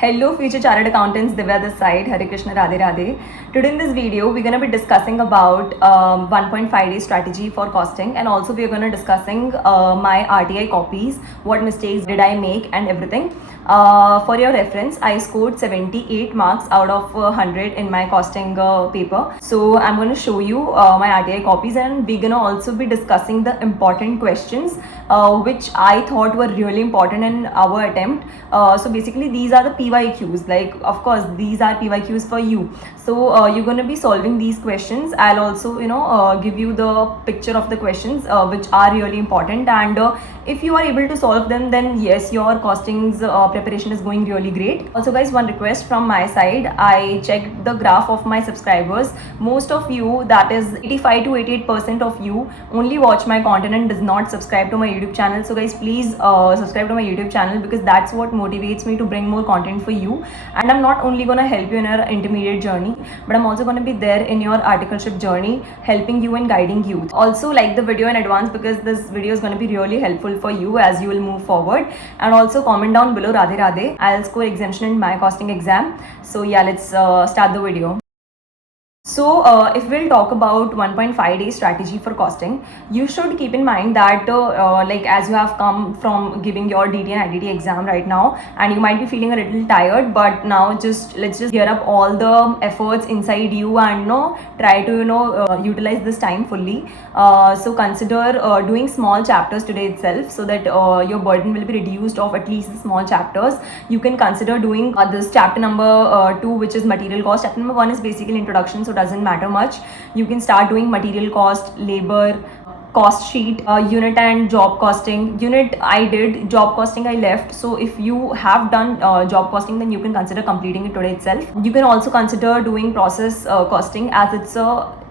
Hello future chartered accountants, Divya this side, Hare Krishna Radhe Radhe. Today in this video, we're going to be discussing about 1.5 day strategy for costing, and also we're going to discussing my RTI copies, what mistakes did I make and everything. For your reference, I scored 78 marks out of 100 in my costing paper. So I'm going to show you my RTI copies, and we're going to also be discussing the important questions which I thought were really important in our attempt. So basically these are the PYQs, like of course these are PYQs for you. So you're going to be solving these questions. I'll also give you the picture of the questions which are really important, and if you are able to solve them, then yes, your costings preparation is going really great. Also guys, one request from my side, I checked the graph of my subscribers. Most of you, that is 85 to 88% of you, only watch my content and does not subscribe to my YouTube channel. So guys, please subscribe to my YouTube channel, because that's what motivates me to bring more content for you. And I'm not only gonna help you in your intermediate journey, but I'm also gonna be there in your articleship journey, helping you and guiding you. Also like the video in advance, because this video is gonna be really helpful for you as you will move forward. And also comment down below Radhe Radhe. I'll score exemption in my costing exam. So yeah, let's start the video. So if we'll talk about 1.5 day strategy for costing, you should keep in mind that like as you have come from giving your DT and IDT exam right now, and you might be feeling a little tired, but now let's just gear up all the efforts inside you and try to utilize this time fully. So consider doing small chapters today itself, so that your burden will be reduced of at least the small chapters. You can consider doing this chapter number 2, which is material cost. Chapter number 1 is basically introduction, so doesn't matter much. You can start doing material cost, labor cost sheet, unit and job costing. Unit I did, job costing I left. So if you have done job costing, then you can consider completing it today itself. You can also consider doing process costing, as it's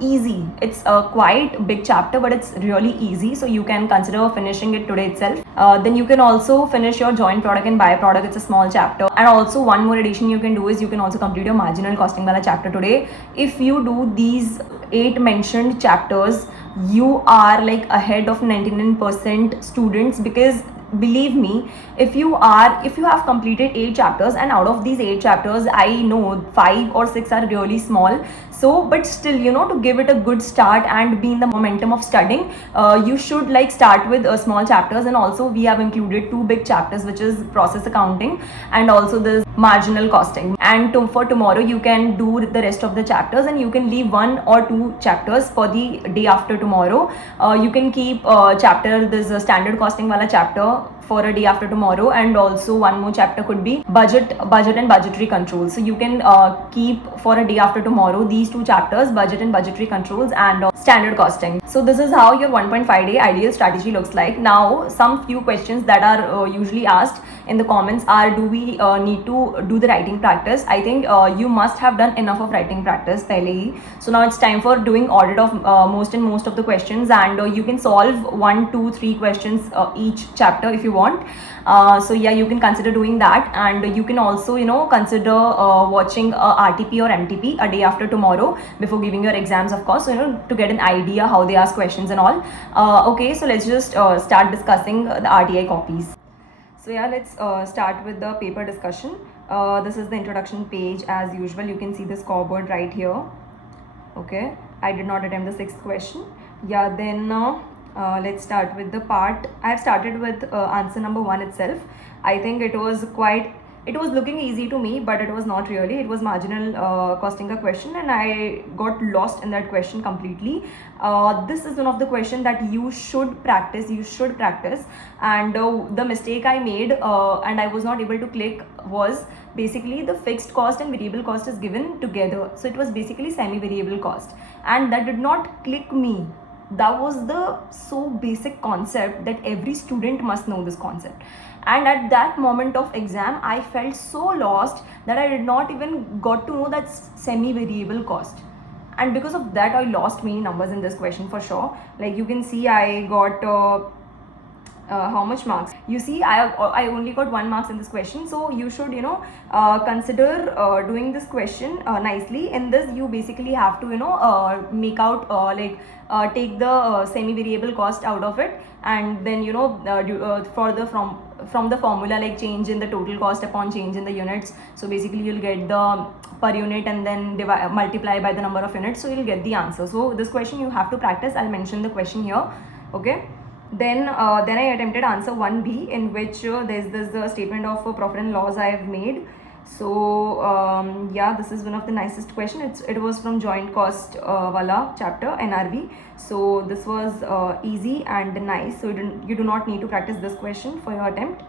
easy. It's a quite big chapter, but it's really easy, so you can consider finishing it today itself. Then you can also finish your joint product and byproduct. It's a small chapter. And also one more addition you can do is you can also complete your marginal costing wala chapter today. If you do these 8 mentioned chapters, you are like ahead of 99% students, because believe me, if you have completed 8 chapters, and out of these 8 chapters I know 5 or 6 are really small, so but still to give it a good start and be in the momentum of studying, you should like start with small chapters. And also we have included 2 big chapters, which is process accounting and also this marginal costing. And for tomorrow you can do the rest of the chapters, and you can leave 1 or 2 chapters for the day after tomorrow. You can keep chapter this standard costing wala chapter for a day after tomorrow, and also one more chapter could be budget and budgetary controls. So you can keep for a day after tomorrow these 2 chapters, budget and budgetary controls, and standard costing. So this is how your 1.5 day ideal strategy looks like. Now some few questions that are usually asked in the comments are, do we need to do the writing practice? I think you must have done enough of writing practice pehle hi. So now it's time for doing audit of most of the questions, and you can solve 1, 2, 3 questions each chapter if you want. So yeah, you can consider doing that, and you can also consider watching RTP or MTP a day after tomorrow before giving your exams, of course, so to get an idea how they ask questions and all. Okay, so let's just start discussing the RTI copies. So yeah, let's start with the paper discussion. This is the introduction page as usual. You can see the scoreboard right here. Okay, I did not attempt the 6th question. Yeah, then let's start with the part. I have started with answer number 1 itself. I think it was looking easy to me, but it was not really. It was marginal costing a question, and I got lost in that question completely. This is one of the questions that you should practice. And the mistake I made and I was not able to click was basically the fixed cost and variable cost is given together. So it was basically semi-variable cost, and that did not click me. That was the so basic concept that every student must know this concept. And at that moment of exam, I felt so lost that I did not even got to know that semi-variable cost. And because of that, I lost many numbers in this question for sure. Like you can see, I got how much marks? You see, I only got 1 marks in this question. So you should consider doing this question nicely. In this, you basically have to make out take the semi variable cost out of it, and then further from from the formula like change in the total cost upon change in the units. So basically you'll get the per unit and then multiply by the number of units, so you'll get the answer. So this question you have to practice. I'll mention the question here. Okay, then I attempted answer 1B, in which there's this statement of profit and loss I have made. So yeah, this is one of the nicest question. It was from joint cost wala chapter, NRV. So this was easy and nice. So you do not need to practice this question for your attempt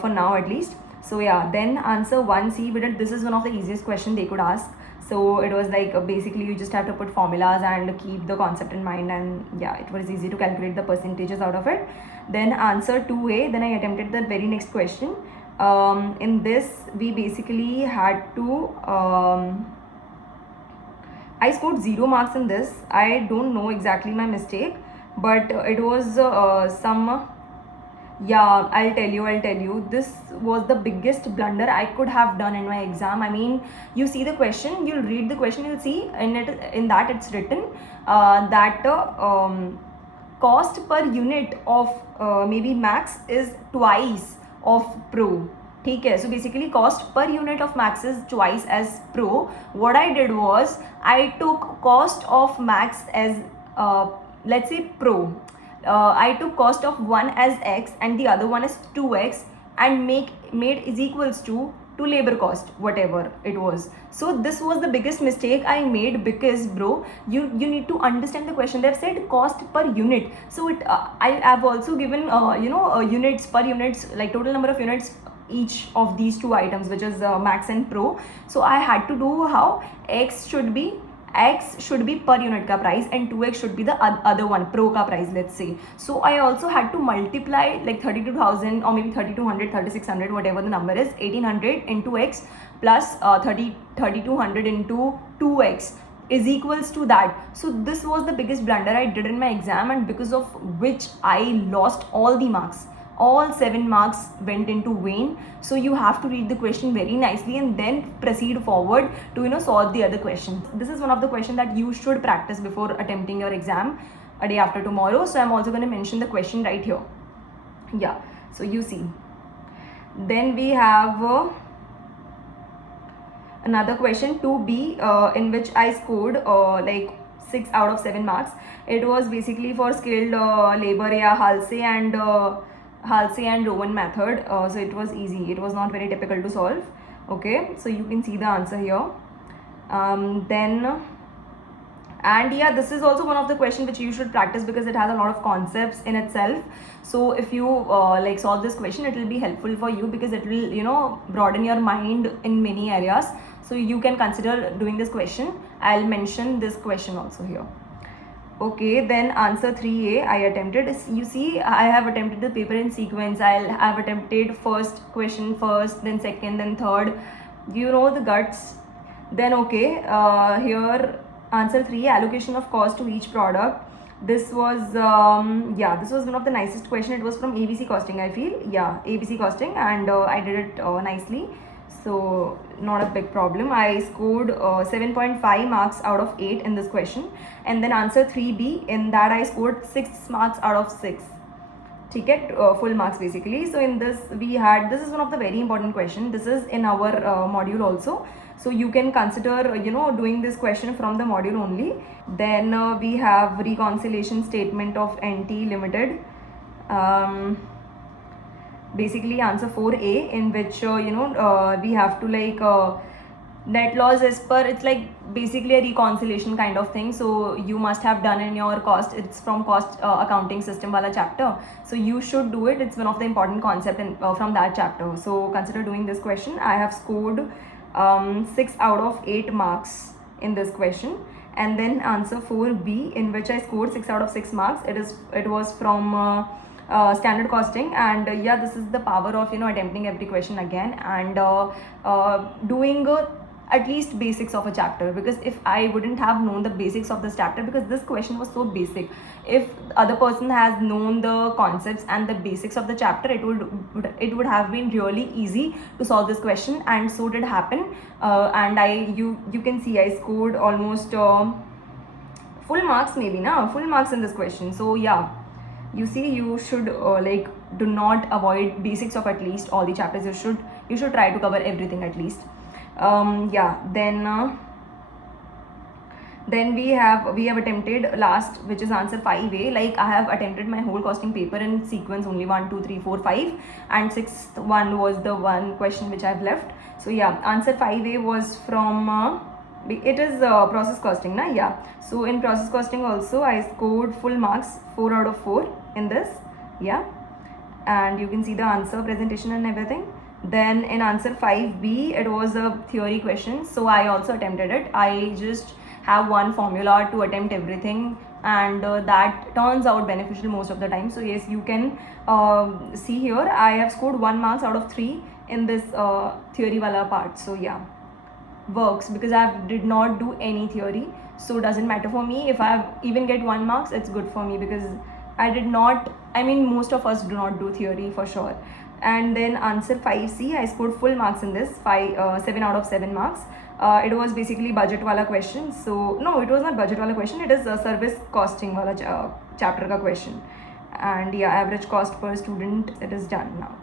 for now at least. So yeah, then answer 1C, but this is one of the easiest question they could ask. So it was like basically you just have to put formulas and keep the concept in mind, and yeah, it was easy to calculate the percentages out of it. Then answer 2A, then I attempted the very next question. In this we basically had to I scored 0 marks in this. I don't know exactly my mistake, but it was some, yeah, I'll tell you, this was the biggest blunder I could have done in my exam. I mean, you see the question, you'll read the question, you'll see in that it's written that cost per unit of maybe max is twice of pro. Okay, so basically cost per unit of max is twice as pro. What I did was I took cost of max as let's say pro. I took cost of one as x and the other one is 2x, and made is equals to labor cost, whatever it was. So this was the biggest mistake I made, because bro, you need to understand the question. They've said cost per unit, so I have also given units per units, like total number of units each of these two items, which is max and pro. So I had to do how x should be per unit ka price and 2x should be the other one, pro ka price, let's say. So I also had to multiply like 32,000 or maybe 3200, 3600, whatever the number is, 1800 into x plus 3200 into 2x is equals to that. So this was the biggest blunder I did in my exam, and because of which I lost all the marks. All 7 marks went into vain. So you have to read the question very nicely and then proceed forward to solve the other questions. This is one of the questions that you should practice before attempting your exam a day after tomorrow. So I'm also going to mention the question right here. Yeah, so you see. Then we have another question 2B, in which I scored like 6 out of 7 marks. It was basically for skilled labor, yeah, Halsey and Rowan method. So it was easy. It was not very difficult to solve. Okay, so you can see the answer here. And yeah, this is also one of the questions which you should practice because it has a lot of concepts in itself. So if you like solve this question, it will be helpful for you because it will broaden your mind in many areas. So you can consider doing this question. I'll mention this question also here. Okay, then answer 3A I attempted. You see, I have attempted the paper in sequence. I've attempted first question first, then second, then third. You know the guts. Then okay, here answer 3, allocation of cost to each product. This was this was one of the nicest question. It was from ABC costing, I feel. Yeah, ABC costing, and I did it nicely. So not a big problem. I scored 7.5 marks out of 8 in this question. And then answer 3B, in that I scored 6 marks out of 6. Okay, full marks basically. So in this this is one of the very important question. This is in our module also. So you can consider doing this question from the module only. Then we have reconciliation statement of NT Limited. Basically answer 4A, in which we have to like net loss as per, it's like basically a reconciliation kind of thing. So you must have done in your cost, it's from cost accounting system wala chapter. So you should do it. It's one of the important concept from that chapter. So consider doing this question. I have scored 6 out of 8 marks in this question. And then answer 4B, in which I scored 6 out of 6 marks. It was from standard costing, and yeah, this is the power of attempting every question again and doing at least basics of a chapter. Because if I wouldn't have known the basics of this chapter, because this question was so basic, if other person has known the concepts and the basics of the chapter, it would have been really easy to solve this question, and so did happen. And you can see I scored almost full marks, maybe full marks in this question. So yeah, you see, you should like do not avoid basics of at least all the chapters. You should try to cover everything at least. Yeah, then we have attempted last, which is answer 5A. Like I have attempted my whole costing paper in sequence only, 1 2 3 4 5, and sixth one was the one question which I've left. So yeah, answer 5A was from it is process costing na. Yeah, so in process costing also I scored full marks, 4 out of 4 in this. Yeah, and you can see the answer presentation and everything. Then in answer 5B, it was a theory question, so I also attempted it. I just have one formula to attempt everything, and that turns out beneficial most of the time. So yes, you can see here I have scored 1 marks out of 3 in this theory wala part. So yeah, works because I did not do any theory, so doesn't matter for me. If I even get 1 marks, it's good for me because I did not, I mean most of us do not do theory for sure. And then answer 5C, I scored full marks in this, 7 out of 7 marks. It was basically budget wala question. So no, it was not budget wala question, it is a service costing wala chapter ka question. And yeah, average cost per student, it is done now.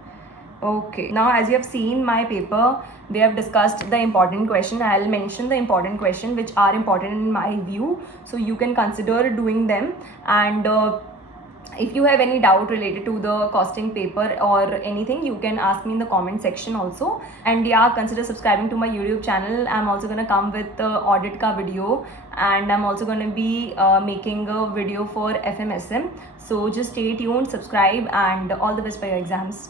Okay, now as you have seen my paper, we have discussed the important question. I'll mention the important question which are important in my view, so you can consider doing them. And if you have any doubt related to the costing paper or anything, you can ask me in the comment section also. And yeah, consider subscribing to my YouTube channel. I'm also gonna come with the audit ka video, and I'm also gonna be making a video for FMSM. So just stay tuned, subscribe, and all the best for your exams.